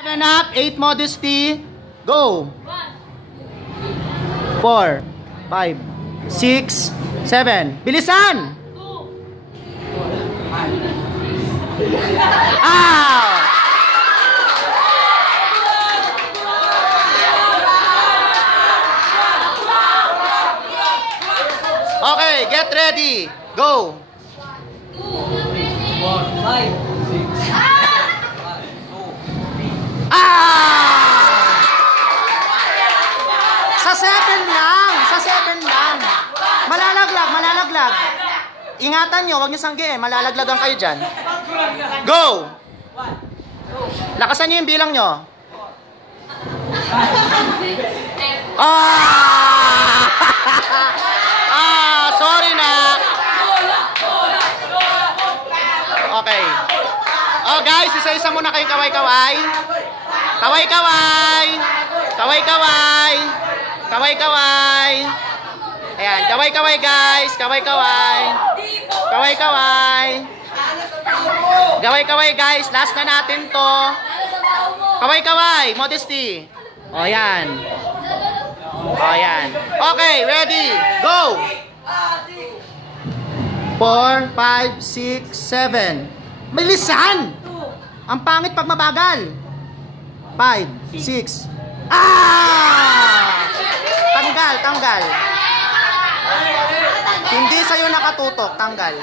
7 up, 8 modesty. Go. 4, 5, 6, 7. Bilisan! Ah! Okay, get ready. Go. 2, 5, 6. Ah! Sa 7 lang. Sa 7 lang. Malalaglag. Ingatan nyo, huwag nyo sanggiin. Malalaglagan kayo dyan. Go! Lakasan nyo yung bilang nyo. Ah! Sorry na. Okay. Oh guys, isa-isa muna kayo kaway-kaway. Kaway-kaway. Kaway-kaway. Kaway-kaway. Ayan, kaway-kaway guys. Kaway-kaway. Kaway-kaway. Kaway-kaway guys. Last na natin to. Kaway-kaway. Modesty. O yan. O yan. Okay, ready. Go. 4, 5, 6, 7. Bilisan! Ang pangit pag mabagal. 5, 6. Ah! Tanggal. Hindi sa'yo nakatutok. Tanggal.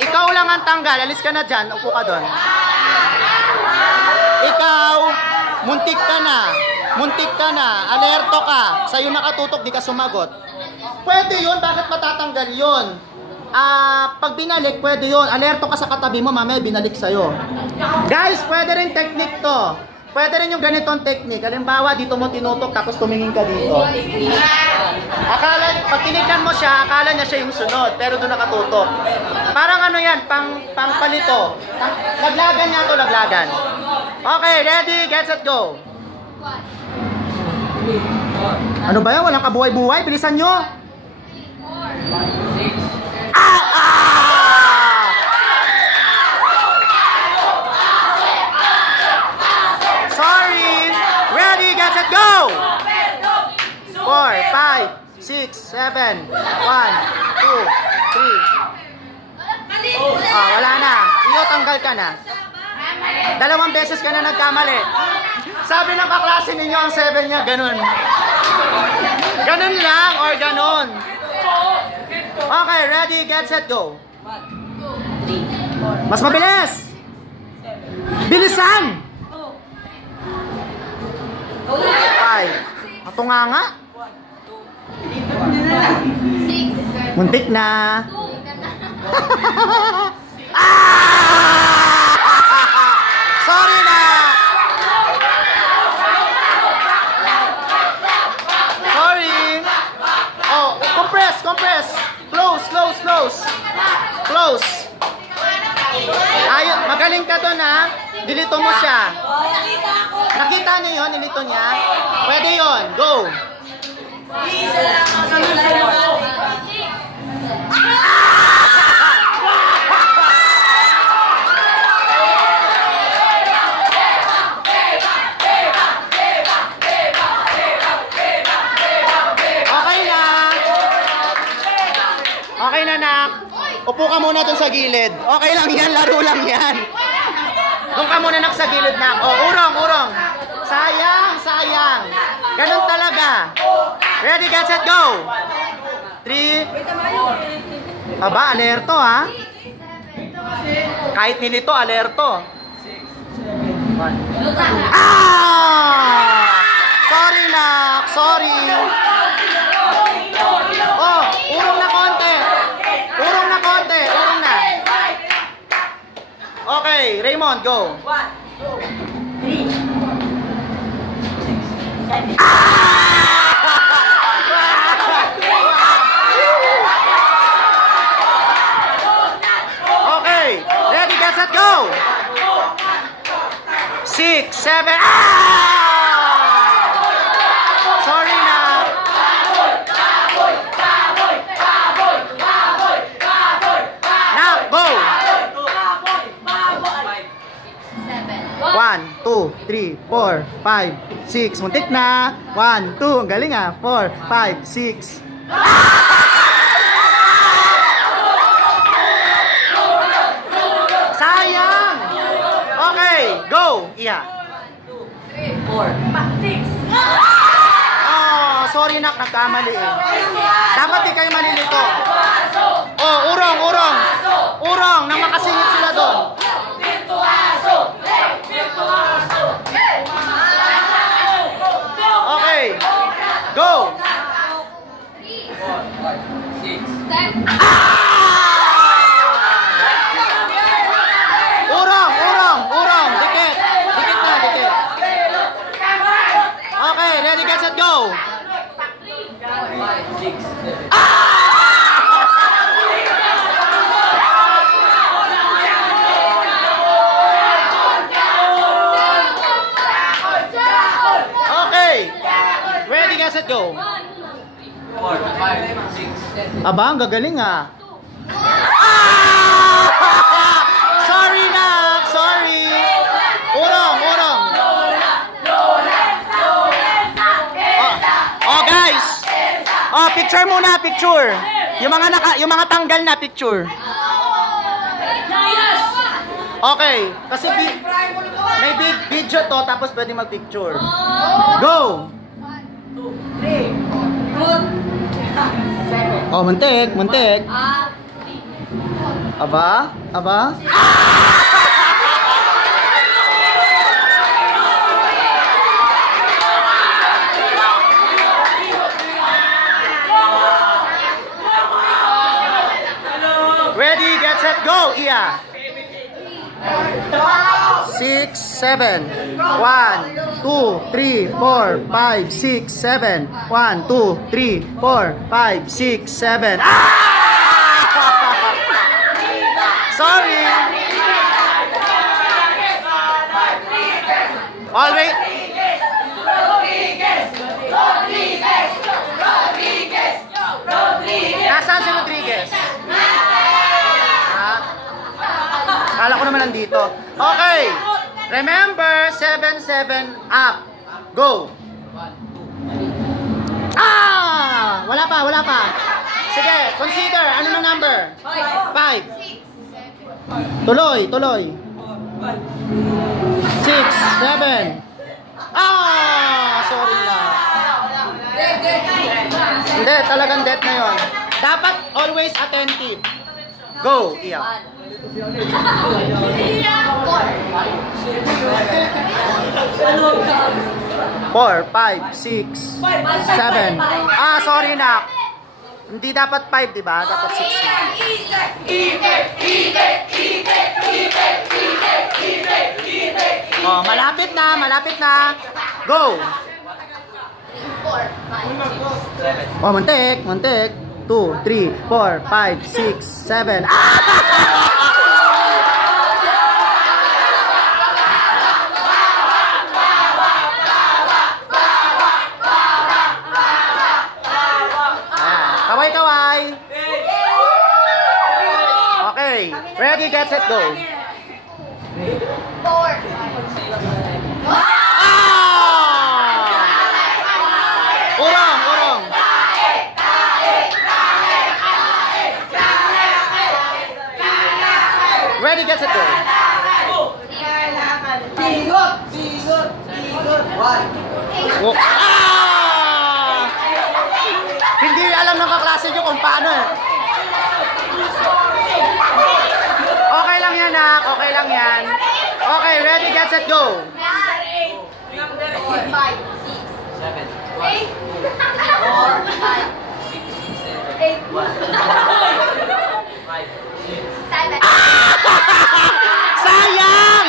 Ikaw lang ang tanggal. Alis ka na dyan. Upo ka doon. Ikaw, muntik ka na. Alerto ka. Sa'yo nakatutok, di ka sumagot. Pwede yun. Bakit matatanggal yun? Pag binalik, pwede yun. Alerto ka sa katabi mo, mamaya binalik sa'yo. Guys, pwede rin technique to. Pwede rin yung ganitong technique. Halimbawa, dito mo tinutok, tapos tumingin ka dito. Pag tinignan mo siya, akala niya siya yung sunod, pero doon nakatutok. Parang ano yan, pangpalito. Laglagan niya to, laglagan. Okay, ready, get set, go. Ano ba yan? Walang kabuhay-buhay? Bilisan nyo. Sorry. Ready, get set, go. 4, 5, 6, 7, 1, 2, 3. Wala na. Iyo, tanggal ka na. 2 beses ka na nagkamali. Sabi ng kaklase ninyo ang 7 niya, ganun. Ganun lang or ganun. Okay, ready, get set, go. Mas mabilis. Bilisan. 5. Matunga nga. 6. Muntik na. Sorry na. Sorry. Oh, compress. Close. Ayun, magaling ka doon ha. Dilito mo siya. Nakita niyo yun, nilito niya. Pwede yun, go. Okay na, nak. Upo ka muna dun sa gilid. Okay lang yan, laro lang yan. Doon ka muna, nak, sa gilid, nak. Oh, urong. Sayang. Ganun talaga. Ready, get set, go. 3. Aba, alerto, ha? Kahit nilito, alerto. 6, 7, 1. Sorry, nak. Sorry. Oh, urong na konti. Urong na. Okay, Raymond, go. 1, 2, 3. Okay, ready, get set, go. 6, 7. Sorry na. Now, go. 1, 2, 3, 4, 5, 6. Muntik na. 1, 2. Ang galing ah. 4, 5, 6. Sayang! Okay, go! Iya. 3, 4, 5, 6. Oh, sorry nak, nagkamali eh. Dapat di kayo manilito. Oh, urong, urong. Urong, nang makasingit sila doon. Okay. Go! 3, 4, 5, 6. Urong, urong, urong. Dikit. Dikit na, dikit. Okay, ready, get, set, go! Okay. Ready, get, set, go! 4, 5, 6. Aba, ang gagaling ah. Sorry na, sorry. Urong, urong. Oh, guys. Oh, picture muna, picture. Yung mga tanggal na picture. Okay, kasi may big video to tapos pwede mag-picture. Go. 3, good. Oh, muntik, muntik. Aba, aba. Ready, get, set, go! Iya. 6, 7. 1, 2, 3, 4, 5, 6, 7. 1, 2, 3, 4, 5, 6, 7. Sorry. Always. Nasaan si Rodriguez? Kala ko naman nandito. Okay. Remember, 7-7 up. Go. Ah! Wala pa, wala pa. Sige, consider. Ano na number? 5. Tuloy, tuloy. 6, 7. Ah! Sorry na. Hindi, talagang death na yon. Dapat always attentive. Go, Iya. 4, 5, 6, 7. Ah, sorry na. Hindi dapat 5, di ba? Dapat 6 na. Oh, malapit na, malapit na. Go. Oh, muntik, muntik. 2, 3, 4, 5, 6, 7. Kaway-kaway. Okay, ready, get, set, go. 4. Urong, urong. Ready, get, set, go. Bigot! Bigot! Bigot! 1. Oh. Ah! Hindi alam ng kaklase nyo kung paano eh. Okay lang yan, Nak. Okay lang yan. Okay, ready, get, set, go. 5, 6, 7, 8, 4, 5, 6, 7. Sayang!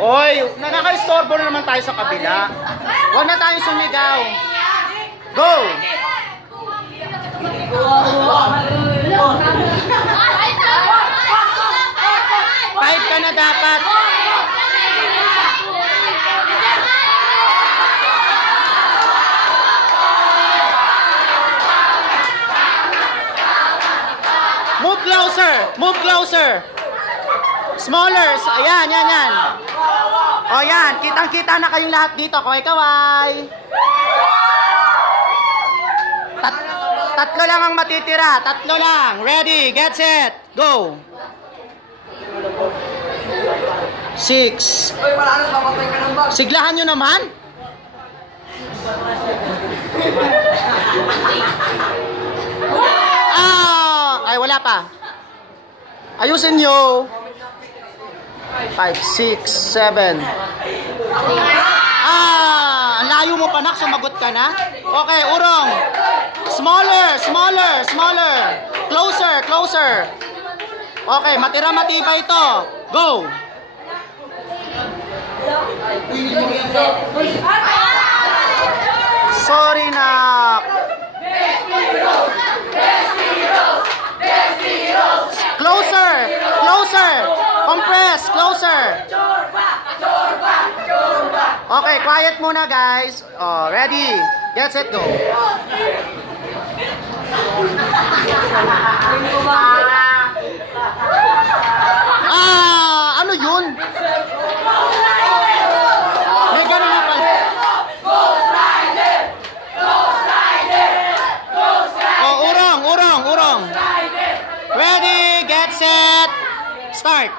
Oy, nakaka-istorbo na naman tayo sa kabila. Huwag na tayong sumigaw. Go! 5 ka na dapat. closer. Move closer. Smaller. Ayan, yan, yan. O yan, kitang-kita na kayong lahat dito. Kaway-kaway. Tatlo lang ang matitira. Tatlo lang. Ready, get set, go. 6. Uy, pala mapatay ka ng bag. Siglahan nyo naman. Ay, wala pa. Ayusin nyo. 5, 6, 7. Ang layo mo pa, nak. Sumagot ka na. Okay, urong. Smaller, smaller, smaller. Closer, closer. Okay, matira matibay ito. Go. Sorry, nak. Closer, closer. Compress, closer. Okay, quiet muna, guys. Oh, ready. Get set, go. Ano yun? May ganun na pala. Oh, urong. Ready, get set, start.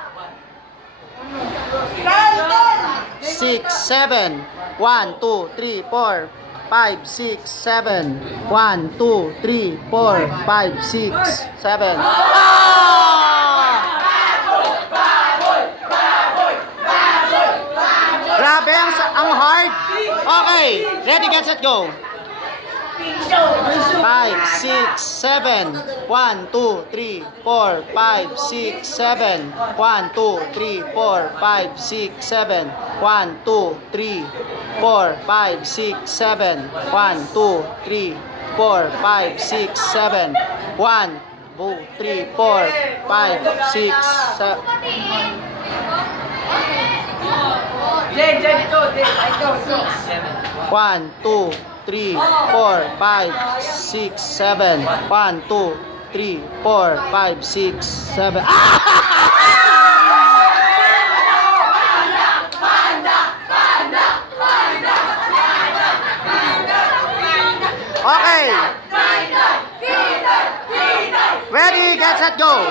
6, 7, 1, 2, 3, 4, 5, 6, 7, 1, 2, 3, 4, 5, 6, 7. Grabe, ang hard. Okay, ready, get set, go. 5, 6, 7, 1, 2, 3, 4, 5, 6, 7, 1, 2, 3, 4, 5, 6, 7, 1, 2, 3, 4, 5, 6, 7, 1, 2, 3, 4, 5, 6, 7, 1, 2, 3, 4, 5, 6, 7. Jen, ito. 1, 2, 3, 4, 5, 6, 7. 1, 2, 3, 4, 5, 6, 7. Okay. Ready, get set, go.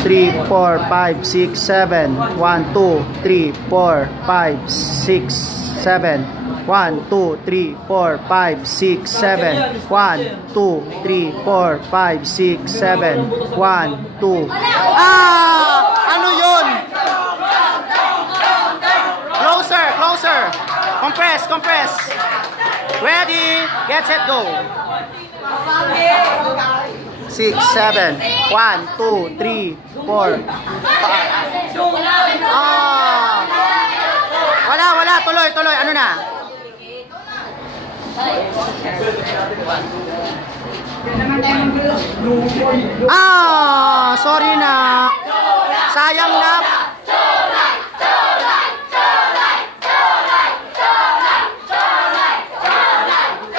3, 4, 5, 6, 7. 1, 2, 3, 4, 5, 6, 7. 1, 2, 3, 4, 5, 6, 7. 1, 2, 3, 4, 5, 6, 7. 1, 2. Ano yun? Closer, closer. Compress, compress. Ready, get set, go. 6, 7. 1, 2, 3, 4, 5. Wala. Tuloy. Ano na? Sorry na. Sayang na.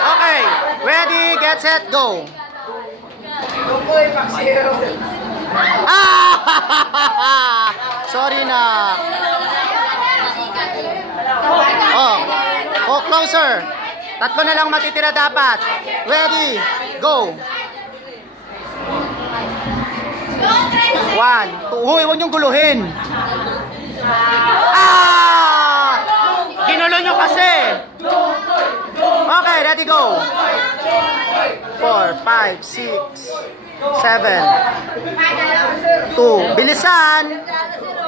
Okay, ready, get set, go. Sorry na. Oh, closer. Tatlo na lang matitira dapat. Ready, go. 1, 2. Huy, huwag niyong guluhin. Ginulo nyo kasi. Okay, ready, go. 4, 5, 6, 7. 2. Bilisan.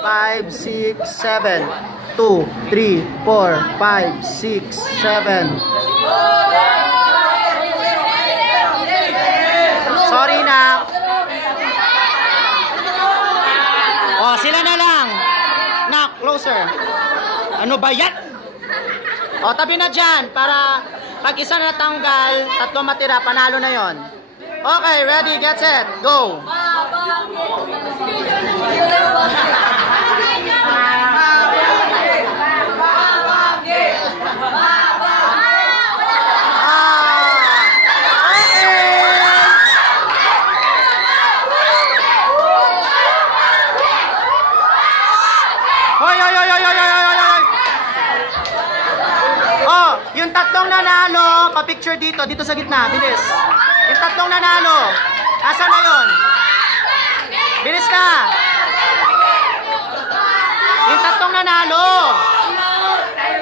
5, 6, 7. 2, 3, 4, 5, 6, 7. Sorry na. Oh, sila na lang. Nak, closer. Ano ba yan? O, tabi na dyan para pag isa na tanggal, tatlo matira, panalo na yon. Okay, ready, get set, go. Okay. yung tatlong nanalo, pa-picture dito, dito sa gitna, bilis. Yung tatlong nanalo, asan na yun? Bilis ka. Yung tatlong nanalo.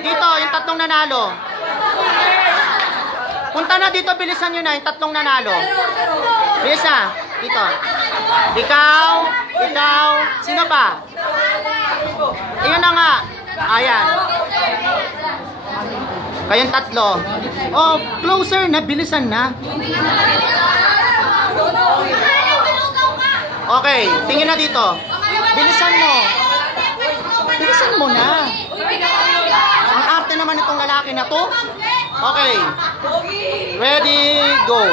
Dito, yung tatlong nanalo. Punta na dito, bilisan nyo na, yung tatlong nanalo. Bilis na, dito. Ikaw, sino pa? Iyan na nga. Ayan. Kayong tatlo. Oh, closer na, bilisan na. Okay, tingin na dito. Bilisan mo. Bilisan mo na. Ang arte naman itong lalaki na to. Okay. Ready, go.